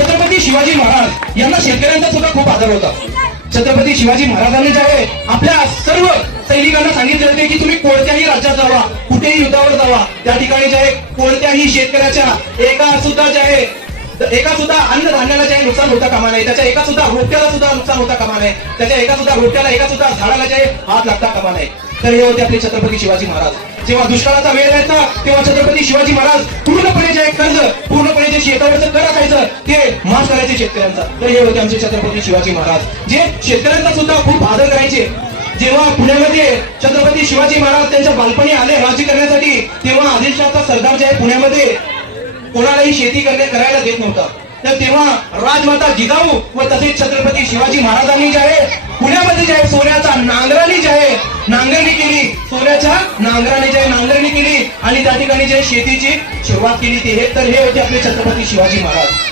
छत्रपती शिवाजी महाराज यांना शेतकऱ्यांचा सुद्धा खूप आदर होता. छत्रपती शिवाजी महाराजांनी जे आहे आपल्या सर्व सैनिकांना सांगितले होते की तुम्ही कोणत्याही राज्यात जावा, कुठेही युद्धावर जावा, त्या ठिकाणी जे आहे कोणत्याही शेतकऱ्याच्या एका सुद्धा अन्नधान्याला जे नुकसान होता कामा नये, त्याच्या एका सुद्धा रोट्याला सुद्धा नुकसान होता कामा नये, त्याच्या एका सुद्धा रोट्याला एका सुद्धा झाडाला जे हात लागता कामा नये. तर हे होते आपले छत्रपती शिवाजी महाराज. जेव्हा दुष्काळाचा वेळ यायचा तेव्हा छत्रपती शिवाजी महाराज पूर्णपणे जे कर्ज, पूर्णपणे जे शेतावरचं कर असायचं ते माफ करायचे शेतकऱ्यांचा. तर हे होते आमचे छत्रपती शिवाजी महाराज, जे शेतकऱ्यांचा सुद्धा खूप आदर करायचे. जेव्हा पुण्यामध्ये छत्रपती शिवाजी महाराज त्यांच्या बालपणी आले राजी करण्यासाठी, तेव्हा आदिलशाहचा सरदार जे आहे पुण्यामध्ये कोणालाही शेती करायला देत नव्हता. तर तेव्हा राजमाता जिजाऊ व तसेच छत्रपती शिवाजी महाराजांनी जे आहे पुण्यामध्ये जे आहे सोन्याचा नांगराने जे आहे नांगरणी केली, सोन्याच्या नांगराने जे आहे नांगरणी केली आणि त्या ठिकाणी जे शेतीची सुरुवात केली. तर हे होते आपले छत्रपती शिवाजी महाराज.